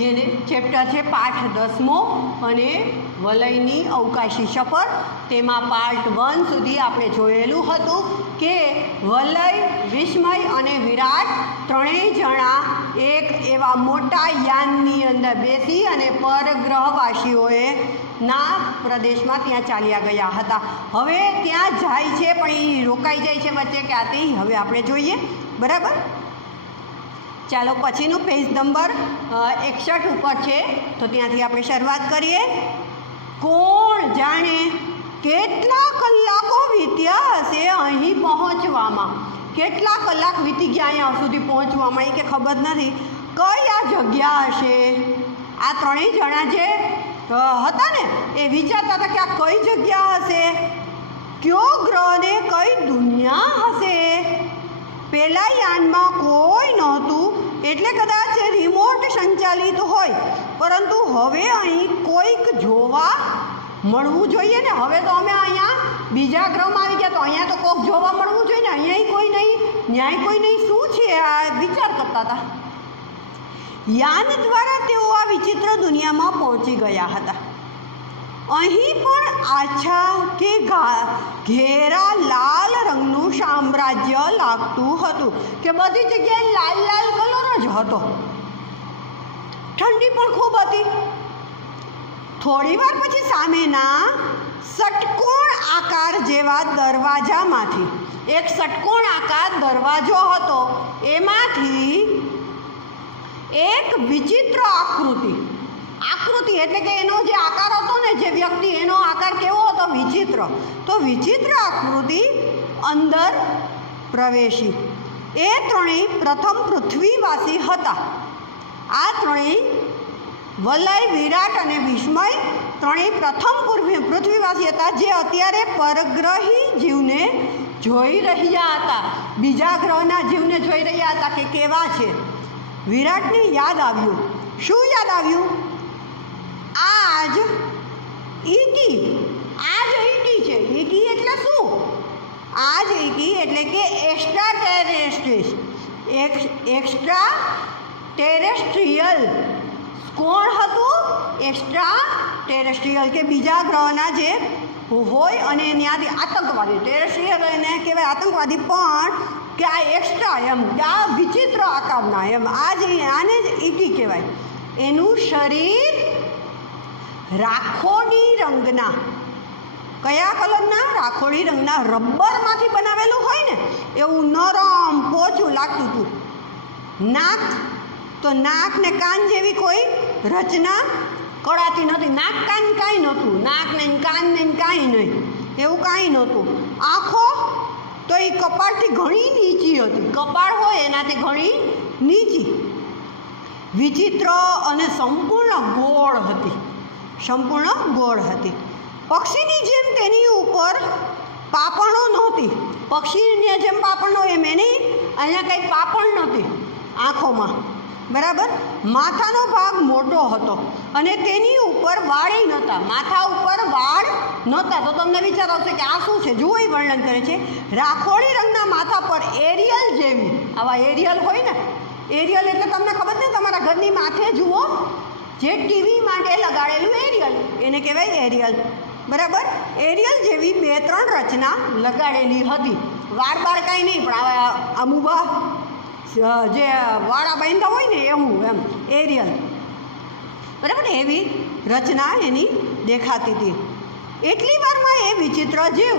જેને ચેપ્ટર છે પાઠ 10મો અને વલયની અવકાશી સફર। તેમાં પાર્ટ 1 સુધી આપણે જોયેલું હતું કે વલય, વિસ્મય અને વિરાટ ત્રણેય જણા એક એવા મોટા યાનની અંદર બેસી અને પરગ્રહવાસીઓએ ના પ્રદેશમાં ત્યાં ચાલ્યા ગયા હતા। હવે ત્યાં જાય છે પણ એ રોકાઈ જાય છે વચ્ચે ક્યાંથી, હવે આપણે જોઈએ, બરાબર। ચાલો પછીનું પેજ નંબર 61 ઉપર છે, તો ત્યાંથી આપણે શરૂઆત કરીએ। કોણ જાણે કેટલા કલાકો વીત્યા હશે અહીં પહોંચવામાં, કેટલા કલાક વીતી ગયા અહીંયા સુધી પહોંચવામાં, એ કે ખબર નથી। કઈ આ જગ્યા હશે? આ ત્રણેય જણા જે હતા ને એ વિચારતા હતા કે આ કઈ જગ્યા હશે, કયો ગ્રહ ને કઈ દુનિયા હશે। પહેલા યાનમાં કોઈ નહોતું એટલે કદાચ રિમોટ સંચાલિત હોય, પરંતુ હવે અહીં કોઈક જોવા મળવું જોઈએ ને। હવે તો અમે અહીંયા બીજા ગ્રહમાં આવી ગયા, તો અહીંયા તો કોઈક જોવા મળવું જોઈએ ને, અહીંયા કોઈ નહીં, ન્યાય કોઈ નહીં, શું છે આ વિચાર કરતા હતા। યાન દ્વારા તેઓ આ વિચિત્ર દુનિયામાં પહોંચી ગયા હતા। અહીં પણ આછા કે ઘેરા લાલ રંગનું સામ્રાજ્ય લાગતું હતું કે બધી જગ્યાએ લાલ લાલ કલર જ હતો। ઠંડી પણ ખૂબ હતી। થોડી વાર પછી સામેના ષટકોણ આકાર જેવા દરવાજામાંથી, એક ષટકોણ આકાર દરવાજો હતો, એમાંથી એક વિચિત્ર આકૃતિ એટલે કે એનો જે આકાર હતો ને, જે વ્યક્તિ, એનો આકાર કેવો હતો? વિચિત્ર। તો વિચિત્ર આકૃતિ અંદર પ્રવેશી। એ ત્રણેય પ્રથમ પૃથ્વીવાસી હતા। આ ત્રણેય વલય, વિરાટ અને વિસ્મય ત્રણેય પ્રથમ પૃથ્વીવાસી હતા, જે અત્યારે પરગ્રહી જીવને જોઈ રહ્યા હતા, બીજા ગ્રહના જીવને જોઈ રહ્યા હતા કે કેવા છે। વિરાટને યાદ આવ્યું। શું યાદ આવ્યું? આજ ઈટી છે। ઈટી એટલે શું? આજ ઈટી એટલે કે એક્સ્ટ્રા ટેરેસ્ટ્રિયલ। કોણ હતું? એક્સ્ટ્રા ટેરેસ્ટ્રિયલ કે બીજા ગ્રહના જે હોય અને ત્યાંથી આતંકવાદી, ટેરેસ્ટ્રિયલ એને કહેવાય આતંકવાદી, પણ કે આ એક્સ્ટ્રા એમ કે આ વિચિત્ર આકારના એમ, આને જ ઈટી કહેવાય। એનું શરીર રાખોડી રંગના, કયા કલરના? રાખોડી રંગના રબરમાંથી બનાવેલું હોય ને એવું નરમ પોચું લાગતું હતું। નાક, તો નાક ને કાન જેવી કોઈ રચના કળાતી નહોતી। નાક કાન કાંઈ નહોતું, નાક ને કાન ને કાંઈ નહીં, એવું કાંઈ નહોતું। આંખો તો એ કપાળથી ઘણી નીચી હતી, કપાળ હોય એનાથી ઘણી નીચી, વિચિત્ર અને સંપૂર્ણ ગોળ હતી। પક્ષીની જેમ તેની ઉપર પાપણો નહોતી। પક્ષીની જેમ પાપણો એમ એની અહીંયા કંઈ પાપણ નહોતી આંખોમાં, બરાબર। માથાનો ભાગ મોટો હતો અને તેની ઉપર વાળે નહોતા, માથા ઉપર વાળ નહોતા। તો તમને વિચાર આવશે કે આ શું છે? જુઓ, એ વર્ણન કરે છે। રાખોડી રંગના માથા પર એરિયલ જેવી, આવા એરિયલ હોય ને, એરિયલ એટલે તમને ખબર ને, તમારા ઘરની માથે જુઓ જે ટીવી માટે લગાડેલું એરિયલ, એને કહેવાય એરિયલ, બરાબર। એરિયલ જેવી 2-3 રચના લગાડેલી હતી। વાળ કાંઈ નહીં, પણ આમ ઊભા જે વાળા બાંધા હોય ને એવું એમ એરિયલ, બરાબર, એવી રચના એની દેખાતી હતી। એટલી વારમાં એ વિચિત્ર જીવ,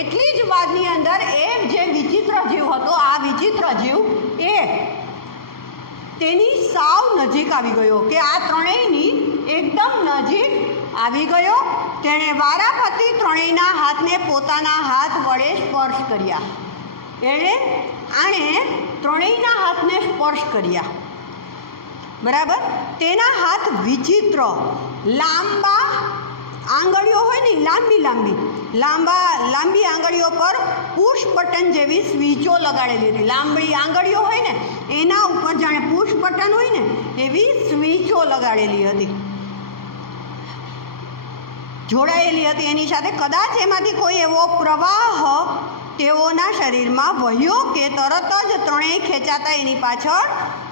એટલી જ વારની અંદર એ જે વિચિત્ર જીવ હતો, આ વિચિત્ર જીવ એ તેની સાવ નજીક આવી ગયો, કે આ ત્રણેયની એકદમ નજીક આવી ગયો। તેણે વારાફરતી ત્રણેયના હાથને પોતાના હાથ વડે સ્પર્શ કર્યા। આણે ત્રણેયના હાથને સ્પર્શ કર્યા, બરાબર। તેના હાથ વિચિત્ર, લાંબા આંગળીઓ હોય ને, લાંબી આંગળીઓ પર પુશ બટન જેવી સ્વિચો લગાડેલી હતી। લાંબી આંગળીઓ હોય ને એના ઉપર જાણે પુશ બટન હોય ને એવી સ્વિચો લગાડેલી હતી, જોડાયેલી હતી એની સાથે। કદાચ એમાંથી કોઈ એવો પ્રવાહ તેઓના શરીરમાં વહ્યો કે તરત જ ત્રણેય ખેંચાતા એની પાછળ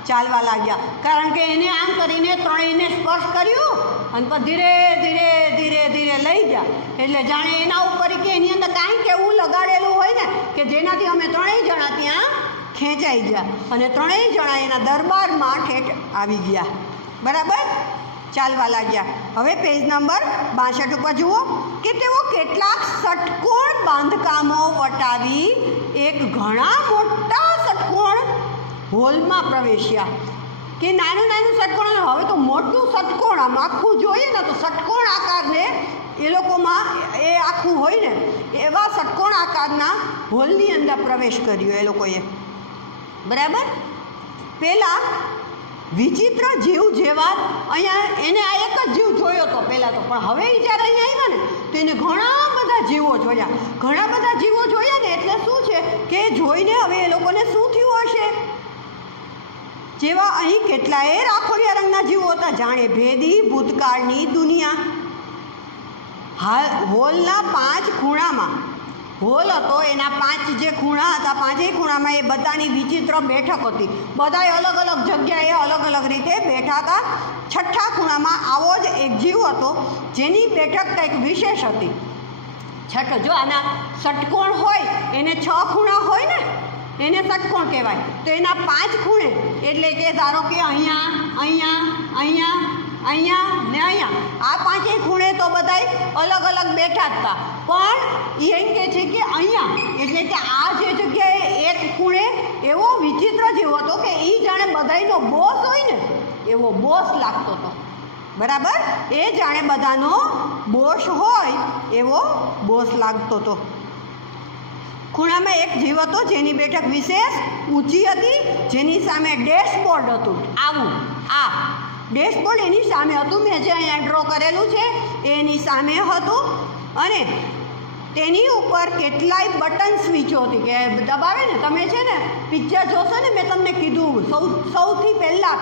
ચાલવા લાગ્યા, કારણ કે એને આમ કરીને ત્રણેયને સ્પર્શ કર્યું અને પછી ધીરે ધીરે ધીરે ધીરે લઈ ગયા. એટલે જાણે એના ઉપર કે એની અંદર કાંઈક એવું લગાડેલું હોય ને કે જેનાથી અમે ત્રણેય જણા ત્યાં ખેંચાઈ ગયા અને ત્રણેય જણા એના દરબારમાં ઠેઠ આવી ગયા. બરાબર, ચાલવા લાગ્યા. હવે પેજ નંબર 62 ઉપર જુઓ કે તેઓ કેટલાક ષટકોણ બાંધકામો વટાવી એક ઘણા મોટા ષટકોણ હોલમાં પ્રવેશ્યા. કે નાનું નાનું ષટકોણ, હવે તો મોટું ષટકોણ, આમ આખું જોઈએ ને તો ષટકોણ આકારને એ લોકોમાં એ આખું હોય ને એવા ષટકોણ આકારના હોલની અંદર પ્રવેશ કર્યો એ લોકોએ. બરાબર, પહેલાં વિચિત્ર જીવ જેવા અહીંયા એને આ એક જ જીવ જોયો હતો પહેલાં તો, પણ હવે જ્યારે અહીંયા આવ્યા ને તો એને ઘણા બધા જીવો જોયા. ઘણા બધા જીવો જોયા ને એટલે શું છે કે જોઈને હવે એ લોકોને શું થયું હશે, જેવા અહીં કેટલાય રાખોડિયા રંગના જીવો હતા, જાણે ભેદી ભૂતકાળની દુનિયા. હોલના 5 ખૂણામાં, હોલ હતો એના 5 જે ખૂણા હતા, 5 ખૂણામાં એ બધાની વિચિત્ર બેઠક હતી. બધાએ અલગ અલગ જગ્યાએ અલગ અલગ રીતે બેઠા હતા. 6થા ખૂણામાં આવો જ એક જીવ હતો જેની બેઠક કંઈક વિશેષ હતી. જો આના ષટકોણ હોય એને 6 ખૂણા હોય ને એને ષટકોણ કહેવાય. તો એના 5 ખૂણે એટલે કે ધારો કે અહીંયા અહીંયા અહીંયા અહીંયા ને અહીંયા આ 5 ખૂણે તો બધાય અલગ અલગ બેઠા હતા. પણ એ એમ કહે છે કે અહીંયા એટલે કે આ જે જગ્યાએ એક ખૂણે એવો વિચિત્ર જેવો હતો કે એ જાણે બધાયનો બોસ હોય ને એવો બોસ લાગતો હતો. બરાબર, એ જાણે બધાનો બોસ હોય એવો બોસ લાગતો હતો. ખૂણામાં એક જીવ હતો જેની બેઠક વિશેષ ઊંચી હતી, જેની સામે ડેશબોર્ડ હતું. આવું આ ડેશબોર્ડ એની સામે હતું. મેં જે અહીંયા ડ્રો કરેલું છે એની સામે હતું અને તેની ઉપર કેટલાય બટન સ્વિચો હતી કે દબાવે ને તમે છે ને પિક્ચર જોશો ને, મેં તમને કીધું સૌથી પહેલાં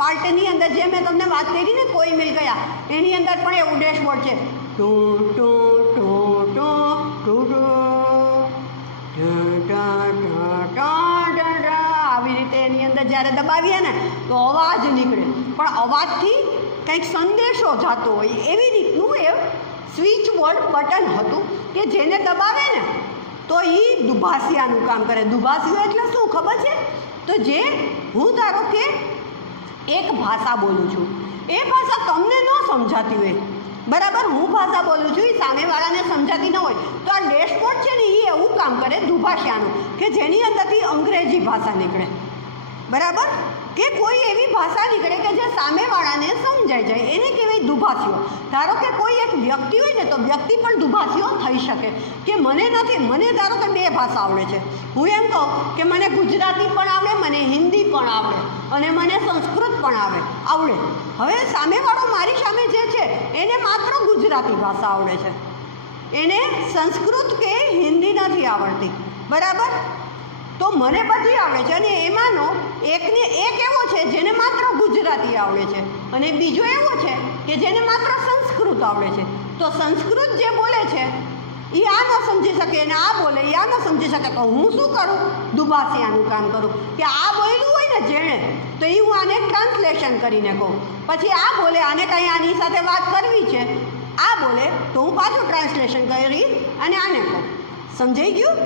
પાર્ટની અંદર જે મેં તમને વાત કરી ને કોઈ મિલ ગયા એની અંદર પણ એવું ડેશબોર્ડ છે. ટુ ટુ ટુ ટુ ટુ આવી રીતે એની અંદર જ્યારે દબાવીએ ને તો અવાજ નીકળે, પણ અવાજથી કંઈક સંદેશો જતો હોય એવી રીતનું એ સ્વિચ બોર્ડ બટન હતું કે જેને દબાવે ને તો એ દુભાષિયાનું કામ કરે. દુભાષિયો એટલે શું ખબર છે? તો જે હું ધારો કે એક ભાષા બોલું છું, એ ભાષા તમને ન સમજાતી હોય, બરાબર, હું ભાષા બોલું છું એ સામેવાળાને સમજાતી ન હોય, તો આ ડેશબોર્ડ છે ને એ એવું કામ કરે દુભાષિયાનું કે જેની અંદરથી અંગ્રેજી ભાષા નીકળે. બરાબર, કે કોઈ એવી ભાષા નીકળે કે જે સામેવાળાને સમજાઈ જાય, એને કહેવાય દુભાષીઓ. ધારો કે કોઈ એક વ્યક્તિ હોય ને તો વ્યક્તિ પણ દુભાષીઓ થઈ શકે કે મને ધારો કે 2 ભાષા આવડે છે, હું એમ કહું કે મને ગુજરાતી પણ આવડે, મને હિન્દી પણ આવડે અને મને સંસ્કૃત પણ આવડે. હવે સામેવાળો મારી સામે જે છે એને માત્ર ગુજરાતી ભાષા આવડે છે, એને સંસ્કૃત કે હિન્દી નથી આવડતી. બરાબર, તો મને બધી આવડે છે અને એમાંનો એકને એક એવો છે જેને માત્ર ગુજરાતી આવડે છે અને બીજો એવો છે કે જેને માત્ર સંસ્કૃત આવડે છે. તો સંસ્કૃત જે બોલે છે એ આ ન સમજી શકે અને આ બોલે એ આ ન સમજી શકે, તો હું શું કરું? દુભાષિયાનું કામ કરું કે આ બોલ્યું હોય ને જેણે તો એ હું આને ટ્રાન્સલેશન કરીને કહું. પછી આ બોલે આને કાંઈ આની સાથે વાત કરવી છે, આ બોલે તો હું પાછું ટ્રાન્સલેશન કરી અને આને કહું. સમજાઈ ગયું?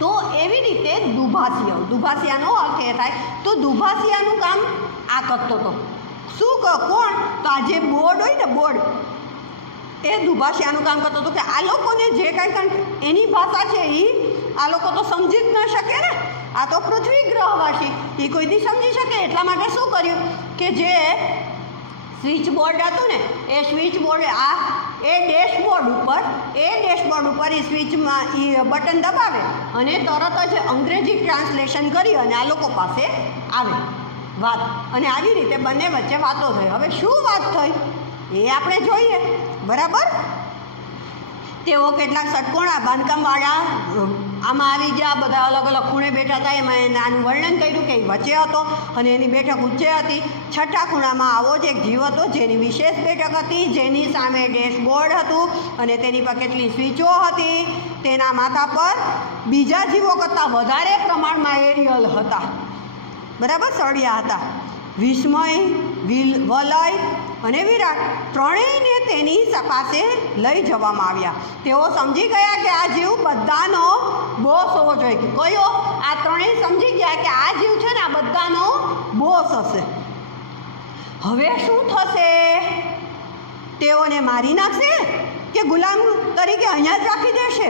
તો એવી રીતે દુભાષિયાનો અર્થ એ થાય. તો દુભાષિયાનું કામ આ કરતો હતો. શું કોણ? તો આ જે બોર્ડ હોય ને બોર્ડ એ દુભાષિયાનું કામ કરતો હતો કે આ લોકોને જે કાંઈ એની ભાષા છે એ આ લોકો તો સમજી જ ન શકે ને, આ તો પૃથ્વી ગ્રહવાસી એ કોઈથી સમજી શકે. એટલા માટે શું કર્યું કે જે સ્વિચ બોર્ડ હતું ને એ સ્વિચ બોર્ડ એ ડેશબોર્ડ ઉપર એ સ્વિચમાં એ બટન દબાવે અને તરત જ અંગ્રેજી ટ્રાન્સલેશન કરી અને આ લોકો પાસે આવે વાત, અને આવી રીતે બંને વચ્ચે વાતો થઈ. હવે શું વાત થઈ એ આપણે જોઈએ. બરાબર, તેઓ કેટલાક ષટકોણા બાંધકામવાળા આમાં આવી ગયા, બધા અલગ અલગ ખૂણે બેઠા હતા. એમાં આનું વર્ણન કર્યું કે એ વચ્ચે હતો અને એની બેઠક ઊંચે હતી. 6થા ખૂણામાં આવો જ એક જીવ હતો જેની વિશેષ બેઠક હતી, જેની સામે ડેશબોર્ડ હતું અને તેની પર કેટલી સ્વિચો હતી. તેના માથા પર બીજા જીવો કરતાં વધારે પ્રમાણમાં એરિયલ હતા. બરાબર, સળિયા હતા. વિસ્મય, વલય અને વિરાટ ત્રણેયને તેની પાસે લઈ જવામાં આવ્યા. તેઓ સમજી ગયા કે આ જીવ બધાનો બોસ હોવો જોઈએ. કયો? આ ત્રણેય સમજી ગયા કે આ જીવ છે ને આ બધાનો બોસ હશે. હવે શું થશે? તેઓને મારી નાખશે કે ગુલામ તરીકે અહીંયા જ રાખી દેશે?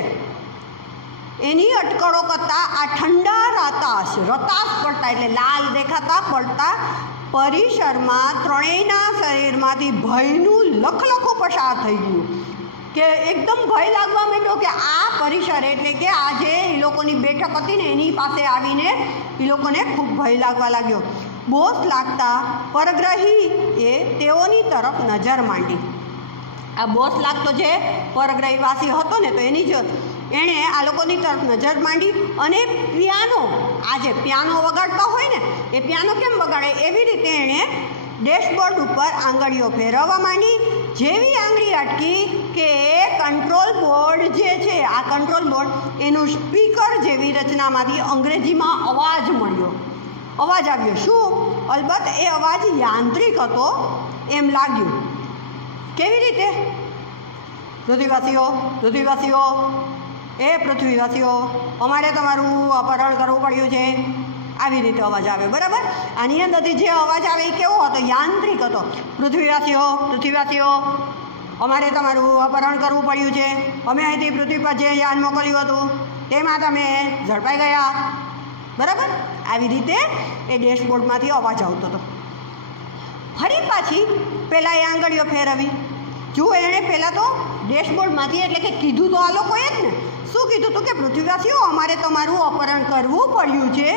એની અટકળો કરતાં આ ઠંડા રતાશ પડતા એટલે લાલ દેખાતા પડતા પરિસરમાં ત્રણેયના શરીરમાંથી ભયનું લખલખું પસાર થઈ ગયું કે એકદમ ભય લાગવા માંડ્યો કે આ પરિસર એટલે કે આ જે એ લોકોની બેઠક હતી ને એની પાસે આવીને એ લોકોને ખૂબ ભય લાગવા લાગ્યો. બોસ લાગતા પરગ્રહી એ તેઓની તરફ નજર માંડી. આ બોસ લાગતો જે પરગ્રહીવાસી હતો ને તો એણે આ લોકોની તરફ નજર માંડી અને આ જે પિયાનો વગાડતા હોય ને એ પિયાનો કેમ વગાડે એવી રીતે એણે ડેશબોર્ડ ઉપર આંગળીઓ ફેરવવા માંડી. જેવી આંગળી અટકી કે કંટ્રોલ બોર્ડ જે છે આ કંટ્રોલ બોર્ડ એનું સ્પીકર જેવી રચનામાંથી અંગ્રેજીમાં અવાજ આવ્યો. શું? અલબત્ત એ અવાજ યાંત્રિક હતો એમ લાગ્યું. કેવી રીતે? પૃથ્વીવાસીઓ અમારે તમારું અપહરણ કરવું પડ્યું છે, આવી રીતે અવાજ આવે. બરાબર, આની અંદરથી જે અવાજ આવે એ કેવો હતો? યાંત્રિક હતો. પૃથ્વીવાસીઓ અમારે તમારું અપહરણ કરવું પડ્યું છે. અમે અહીંથી પૃથ્વી પર જે યાન મોકલ્યું હતું તેમાં તમે ઝડપાઈ ગયા. બરાબર, આવી રીતે એ ડેશબોર્ડમાંથી અવાજ આવતો હતો. ફરી પાછી પહેલાં એ આંગળીઓ ફેરવી. જુઓ, એણે પહેલાં તો ડેશબોર્ડમાંથી એટલે કે કીધું તો આ લોકોએ જ ને. શું કીધું હતું? કે પૃથ્વીવાસીઓ અમારે તમારું અપહરણ કરવું પડ્યું છે.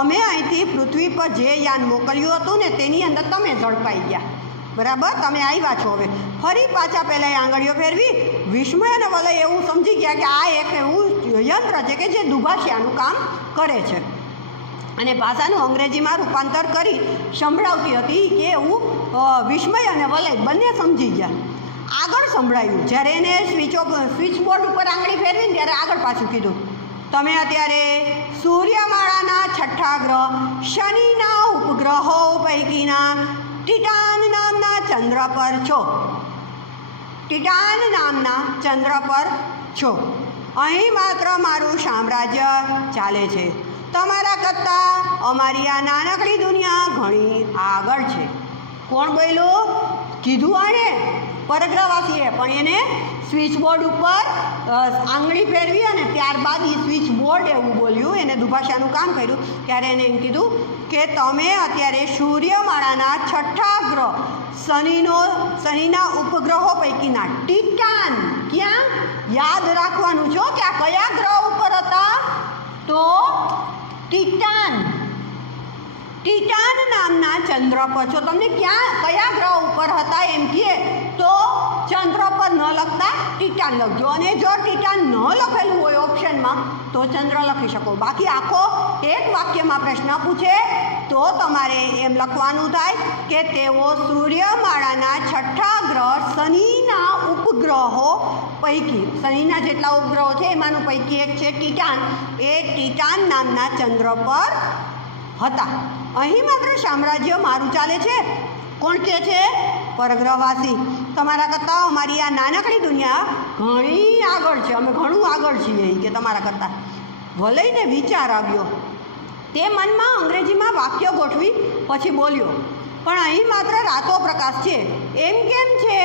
અમે અહીંથી પૃથ્વી પર જે યાન મોકલ્યું હતું ને તેની અંદર તમે ઝડપાઈ ગયા. બરાબર, તમે આવ્યા છો. હવે ફરી પાછા પહેલાં એ આંગળીઓ ફેરવી. વિસ્મય અને વલય એવું સમજી ગયા કે આ એક એવું યંત્ર છે કે જે દુભાષિયાનું કામ કરે છે અને ભાષાનું અંગ્રેજીમાં રૂપાંતર કરી સંભળાવતી હતી કે એવું વિસ્મય અને વલય બંને સમજી ગયા. આગળ સંભળાયું જ્યારે એને સ્વિચ બોર્ડ ઉપર આંગળી ફેરવીને ત્યારે આગળ પાછું કીધું, તમે અત્યારે સૂર્યમાળાના 6ઠ્ઠા ગ્રહ શનિના ઉપગ્રહો પૈકીના ટિટાન નામના ચંદ્ર પર છો. અહીં માત્ર મારું સામ્રાજ્ય ચાલે છે. તમારા કરતાં અમારી આ નાનકડી દુનિયા ઘણી આગળ છે. કોણ બોલ્યું? કીધું આને પરગ્રહવાસીએ, પણ એને સ્વિચબોર્ડ ઉપર આંગળી ફેરવી અને ત્યારબાદ એ સ્વિચબોર્ડ એવું બોલ્યું, એને દુભાષાનું કામ કર્યું. ત્યારે એને એમ કીધું કે તમે અત્યારે સૂર્યમાળાના 6ઠ્ઠા ગ્રહ શનિના ઉપગ્રહો પૈકીના ટિટાન, ક્યાં યાદ રાખવાનું છો કે આ કયા ગ્રહ ઉપર હતા? તો ટિટાન નામના ચંદ્ર પર છો. તમને કયા ગ્રહ ઉપર હતા એમ કહે તો ચંદ્ર પર ન લખતા ટિટાન લખજો. અને જો ટિટાન ન લખેલું હોય ઓપ્શનમાં તો ચંદ્ર લખી શકો. બાકી આખો એક વાક્યમાં પ્રશ્ન પૂછે તો તમારે એમ લખવાનું થાય કે તેઓ સૂર્યમાળાના 6ઠ્ઠા ગ્રહ શનિના ઉપગ્રહો પૈકી, શનિના જેટલા ઉપગ્રહો છે એમાંનું પૈકી એક છે ટિટાન, એ ટિટાન નામના ચંદ્ર પર હતા. અહીં માત્ર સામ્રાજ્ય મારું ચાલે છે. કોણ કહે છે? પરગ્રહવાસી. તમારા કરતાં અમારી આ નાનકડી દુનિયા ઘણી આગળ છે. અમે ઘણું આગળ છીએ કે તમારા કરતાં. વલયને વિચાર આવ્યો. તે મનમાં અંગ્રેજીમાં વાક્ય ગોઠવી પછી બોલ્યો, પણ અહીં માત્ર રાતો પ્રકાશ છે. એમ કેમ છે?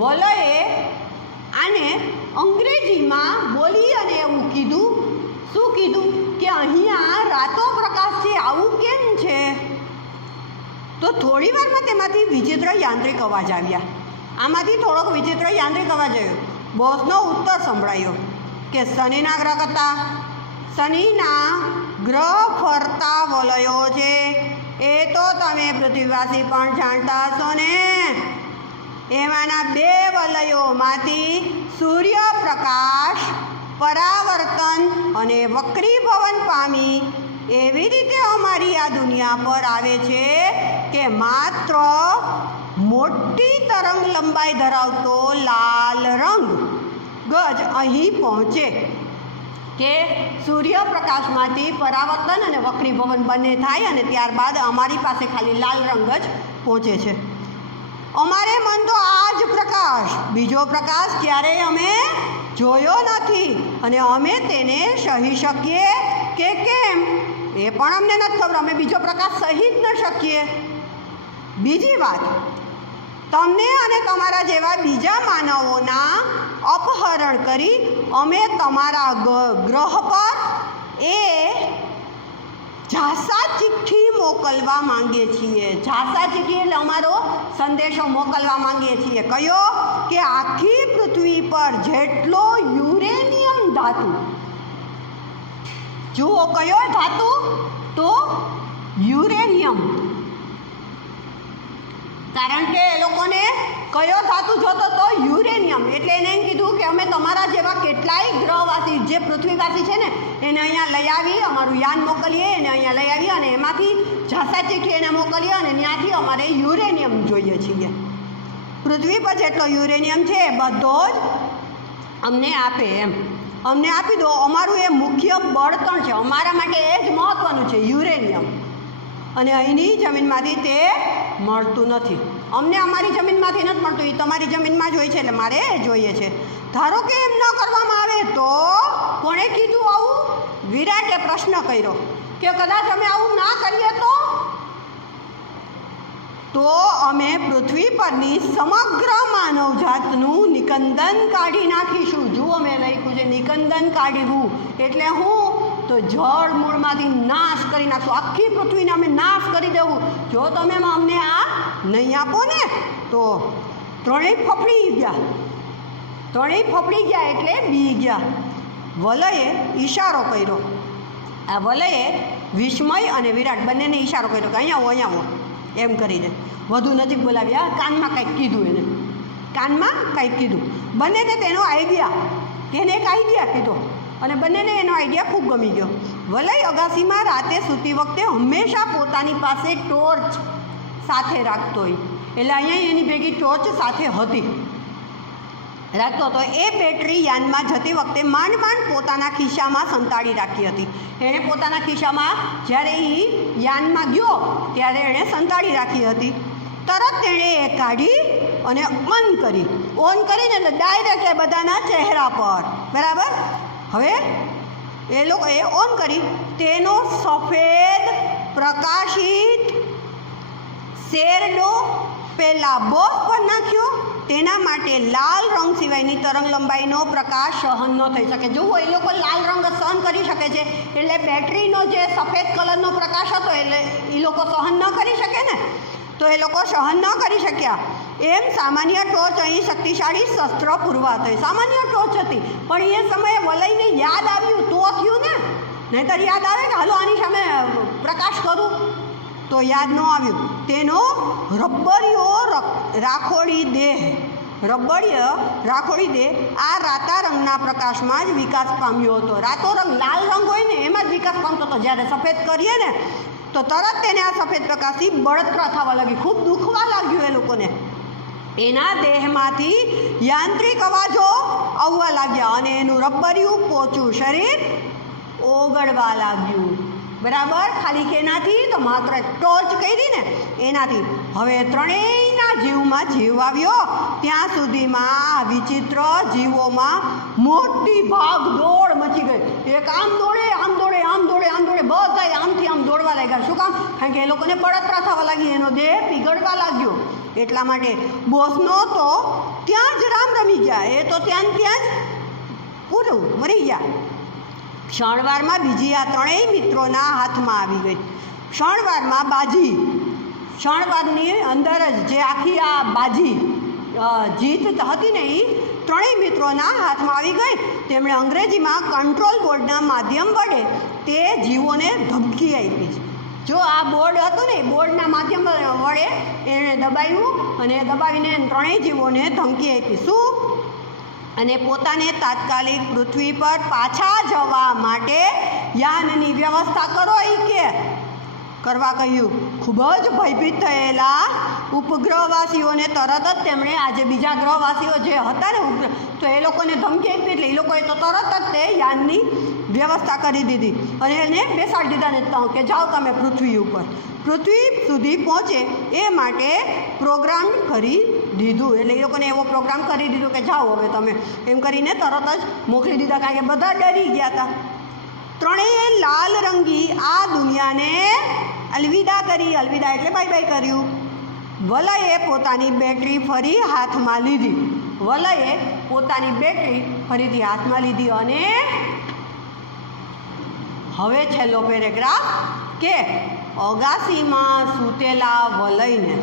વલયે આને અંગ્રેજીમાં બોલી અને એવું કીધું. શું કીધું? કે અહીંયા રાતો પ્રકાશ છે, આવું કેમ છે? તો થોડી વારમાં તેમાંથી વિચિત્ર યાંત્રિક અવાજ આવ્યા. આમાંથી થોડોક વિચિત્ર યાંત્રિક અવાજ આવ્યો. બોસનો ઉત્તર સંભળાયો કે શનિના ગ્રહ કરતાં શનિના ગ્રહ ફરતા વલયો છે. એ તો તમે પૃથ્વીવાસી પણ જાણતા હશો ને. એમાંના 2 વલયોમાંથી સૂર્યપ્રકાશ પરાવર્તન અને વક્રીભવન પામી એવી રીતે અમારી આ દુનિયા પર આવે છે કે માત્ર મોટી તરંગ લંબાઈ ધરાવતો લાલ રંગ ગજ અહીં પહોંચે કે સૂર્યપ્રકાશમાંથી પરાવર્તન અને વક્રીભવન બંને થાય અને ત્યારબાદ અમારી પાસે ખાલી લાલ રંગ જ પહોંચે છે. અમારે મન તો આ જ પ્રકાશ, બીજો પ્રકાશ ક્યારેય અમે જોયો નથી અને અમે તેને સહી શકીએ કે કેમ એ પણ અમને નથી ખબર. અમે બીજો પ્રકાશ સહી જ ન શકીએ. બીજી વાત, તમને અને તમારા જેવા બીજા માનવોના અપહરણ કરી અમે તમારા ગ્રહ પર એ ઝાંસા ચિઠ્ઠી મોકલવા માંગીએ છીએ. ઝાંસા ચિઠ્ઠી એટલે અમારો સંદેશો મોકલવા માંગીએ છીએ. કયો? કે આખી પૃથ્વી પર જેટલો યુરેનિયમ ધાતુ, જુઓ કયો ધાતુ? તો યુરેનિયમ. કારણ કે એ લોકોને કયો ધાતુ જોતો? તો યુરેનિયમ. એટલે એને એમ કીધું કે અમે તમારા જેવા કેટલાય ગ્રહવાસી જે પૃથ્વીવાસી છે ને એને અહીંયા લઈ આવી, અમારું યાન મોકલીએ, એને અહીંયા લઈ આવી અને એમાંથી ઝાંસા ચિઠ્ઠી એને મોકલીએ અને ત્યાંથી અમારે યુરેનિયમ જોઈએ છીએ. પૃથ્વી પર જેટલો યુરેનિયમ છે એ બધો જ અમને આપે, એમ અમને આપી દો. અમારું એ મુખ્ય બળતણ છે, અમારા માટે એ જ મહત્ત્વનું છે યુરેનિયમ. અને અહીંની જમીનમાંથી તે મળતું નથી. અમને અમારી જમીનમાંથી નથી મળતું, એ તમારી જમીનમાં જોઈએ છે એટલે મારે જોઈએ છે. ધારો કે એમ ન કરવામાં આવે તો? કોણે કીધું આવું? વિરાટે પ્રશ્ન કર્યો કે કદાચ અમે આવું ના કરીએ તો અમે પૃથ્વી પરની સમગ્ર માનવજાતનું નિકંદન કાઢી નાખીશું. જુઓ મેં લખ્યું છે નિકંદન કાઢવું એટલે હું? તો જળ મૂળમાંથી નાશ કરી નાખશું. આખી પૃથ્વીને અમે નાશ કરી દેવું જો તમે અમને આ નહીં આપો ને. તો ત્રણેય ફફડી ગયા એટલે બી ગયા. વલયે ઈશારો કર્યો. આ વલયે વિસ્મય અને વિરાટ બંનેને ઈશારો કર્યો કે અહીંયા આવો એમ કરીને વધુ નજીક બોલાવ્યા. કાનમાં કંઈક કીધું, એને કાનમાં કંઈક કીધું. બંનેને તેનો આઈડિયા, તેને એક આઈડિયા કીધો અને બંનેને એનો આઈડિયા ખૂબ ગમી ગયો. વલય અગાસીમાં રાતે સૂતી વખતે હંમેશા પોતાની પાસે ટોર્ચ સાથે રાખતો હોય. એટલે અહીંયા એની ભેગી ટોર્ચ સાથે રાખતો હતો. એ બેટરી યાનમાં જતી વખતે માંડ પોતાના ખિસ્સામાં સંતાડી રાખી હતી. એણે પોતાના ખિસ્સામાં જ્યારે એ યાનમાં ગયો ત્યારે એણે સંતાડી રાખી હતી. તરત તેણે એ કાઢી અને ઓન કરીને એટલે ડાયરેક્ટ એ બધાના ચહેરા પર, બરાબર. હવે એ લોકોએ ઓન કરી તેનો સફેદ પ્રકાશિત શેરડો પહેલાં બોક્સ પર નાખ્યો. તેના માટે લાલ રંગ સિવાયની તરંગ લંબાઈનો પ્રકાશ સહન ન થઈ શકે. જુઓ, એ લોકો લાલ રંગ સહન કરી શકે છે એટલે બેટરીનો જે સફેદ કલરનો પ્રકાશ હતો એટલે એ લોકો સહન ન કરી શકે ને, તો એ લોકો સહન ન કરી શક્યા. એમ સામાન્ય ટોર્ચ અહીં શક્તિશાળી શસ્ત્ર પુરવા થઈ. સામાન્ય ટોર્ચ હતી પણ એ સમયે વલયને યાદ આવ્યું તો થયું ને, નહીંતર યાદ આવે કે હાલો આની સામે પ્રકાશ કરું, તો યાદ ન આવ્યું. તેનો રબડિયો રાખોડી દેહ આ રાતા રંગના પ્રકાશમાં જ વિકાસ પામ્યો હતો. રાતો રંગ લાલ રંગ હોય ને એમાં જ વિકાસ પામતો હતો. જ્યારે સફેદ કરીએ ને તો તરત તેને આ સફેદ પ્રકાશથી બળતરા થવા લાગી, ખૂબ દુખવા લાગ્યું એ લોકોને. એના દેહમાંથી યાંત્રિક અવાજો આવવા લાગ્યા અને એનું રબડિયું પોચું શરીર ઓગળવા લાગ્યું. બરાબર. ખાલી કેનાથી? તો માત્ર ટોર્ચ કરી ને એનાથી. હવે ત્રણેયના જીવમાં જીવ આવ્યો. ત્યાં સુધીમાં આ વિચિત્ર જીવોમાં મોટી ભાગદોડ મચી ગઈ. એક આમ દોડે, બધા આમથી આમ દોડવા લાગ્યા. શું કામ? કારણ કે એ લોકોને બળતરા થવા લાગી, એનો દેહ પીગળવા લાગ્યો. એટલા માટે બોસનો તો ત્યાં જ રામ રમી ગયા. એ તો ત્યાં જ પૂરું મરી ગયા. ક્ષણવારમાં બીજી આ ત્રણેય મિત્રોના હાથમાં આવી ગઈ. ક્ષણવારમાં બાજી, ક્ષણવારની અંદર જ જે આખી આ બાજી જીત હતી ને એ ત્રણેય મિત્રોના હાથમાં આવી ગઈ. તેમણે અંગ્રેજીમાં કંટ્રોલ બોર્ડના માધ્યમ વડે તે જીવોને ધમકી આપી. જો આ બોર્ડ હતું ને, બોર્ડના માધ્યમ વડે એણે દબાવ્યું અને દબાવીને ત્રણેય જીવોને ધમકી આપી. શું? અને પોતાને તાત્કાલિક પૃથ્વી પર પાછા જવા માટે યાનની વ્યવસ્થા કરો એ કે કરવા કહ્યું. ખૂબ જ ભયભીત થયેલા ઉપગ્રહવાસીઓને તરત જ તેમણે આજે બીજા ગ્રહવાસીઓ જે હતા ને ઉપગ્રહ, તો એ લોકોને ધમકી આપી એટલે એ લોકોએ તો તરત જ તે યાનની વ્યવસ્થા કરી દીધી અને એને બેસાડી દીધા ને કે જાઓ તમે પૃથ્વી ઉપર, પૃથ્વી સુધી પહોંચે એ માટે પ્રોગ્રામ કરી દીધું. એટલે એ લોકોને એવો પ્રોગ્રામ કરી દીધો કે જાઓ હવે તમે, એમ કરીને તરત જ મોકલી દીધા, કારણ કે બધા ડરી ગયા હતા. ત્રણેય લાલ રંગી આ દુનિયાને અલવિદા કરી. અલવિદા એટલે બાય બાય કર્યું. વલયે પોતાની બેટરી ફરી હાથમાં લીધી. વલયે પોતાની બેટરી ફરીથી હાથમાં લીધી અને હવે છેલ્લો પેરેગ્રાફ કે અગાસીમાં સૂતેલા વલયને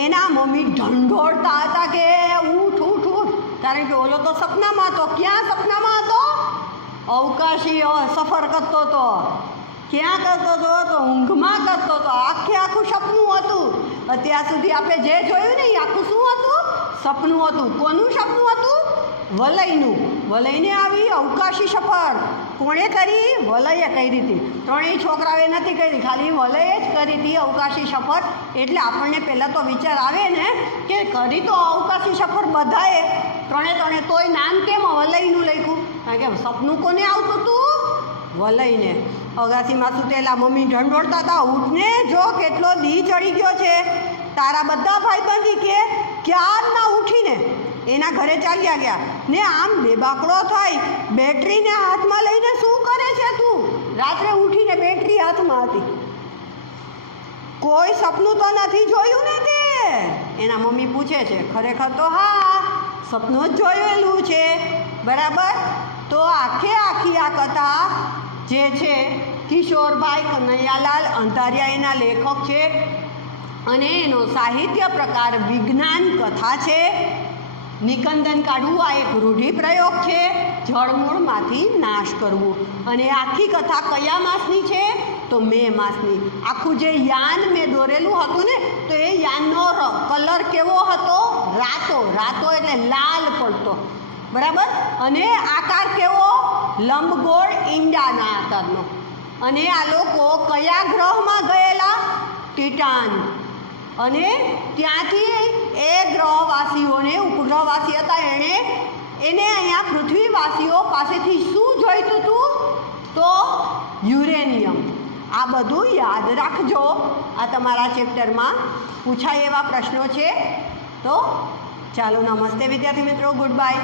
એના મમ્મી ઢંઢોળતા હતા કે ઊઠ ઊઠ ઊઠ, કારણ કે ઓલો તો સપનામાં હતો. ક્યાં સપનામાં હતો? અવકાશી સફર કરતો હતો. ક્યાં કરતો હતો? તો ઊંઘમાં કરતો હતો. આખું સપનું હતું. અત્યાર સુધી આપણે જે જોયું ને એ આખું શું હતું? સપનું હતું. કોનું સપનું હતું? વલયનું. વલયને આવી અવકાશી સફર કોણે કરી? વલયે કરી હતી. ત્રણેય છોકરાઓએ નથી કરી, ખાલી વલયે જ કરી હતી અવકાશી સફર. એટલે આપણને પહેલાં તો વિચાર આવે ને કે કરી તો અવકાશી સફર બધાએ ત્રણે, તોય નામ કેમ વલયનું લખ્યું? કારણ કે સપનું કોને આવતું હતું? વલયને. અગાસીમાં સૂતેલા મમ્મી ઢંઢોળતા હતા, ઊઠને જો કેટલો દી ચડી ગયો છે. તારા બધા ભાઈબંધી કે ક્યારના ઉઠીને એના ઘરે ચાલ્યા ગયા ને આમ બેબાકડો થઈ બેટરીને હાથમાં લઈને શું કરે છે તું? રાત્રે ઉઠીને બેટરી હાથમાં હતી. કોઈ સપનું તો નથી જોયું ને તે? એના મમ્મી પૂછે છે. ખરેખર તો હા, સપનું જ જોયેલું છે. બરાબર. તો આખી આ કથા જે છે કિશોરભાઈ કનૈયાલાલ અંધારિયા એના લેખક છે અને એનો સાહિત્ય પ્રકાર વિજ્ઞાન કથા છે. નિકંદન કાઢવું આ એક રૂઢિપ્રયોગ છે. જળમૂળમાંથી નાશ કરવું. અને આખી કથા કયા માસની છે? તો મે માસની. આખું જે યાન મેં દોરેલું હતું ને, તો એ યાનનો કલર કેવો હતો? રાતો એટલે લાલ પડતો. બરાબર. અને આકાર કેવો? લંબગોળ ઈંડાના આકારનો. અને આ લોકો કયા ગ્રહમાં ગયેલા? ટિટાન. અને ત્યાંથી એ ગ્રહવાસીઓને, ઉપગ્રહવાસી હતા, એને અહીંયા પૃથ્વીવાસીઓ પાસેથી શું જોઈતું હતું? તો યુરેનિયમ. આ બધું યાદ રાખજો. આ તમારા ચેપ્ટરમાં પૂછાય એવા પ્રશ્નો છે. તો ચાલો, નમસ્તે વિદ્યાર્થી મિત્રો. Good bye.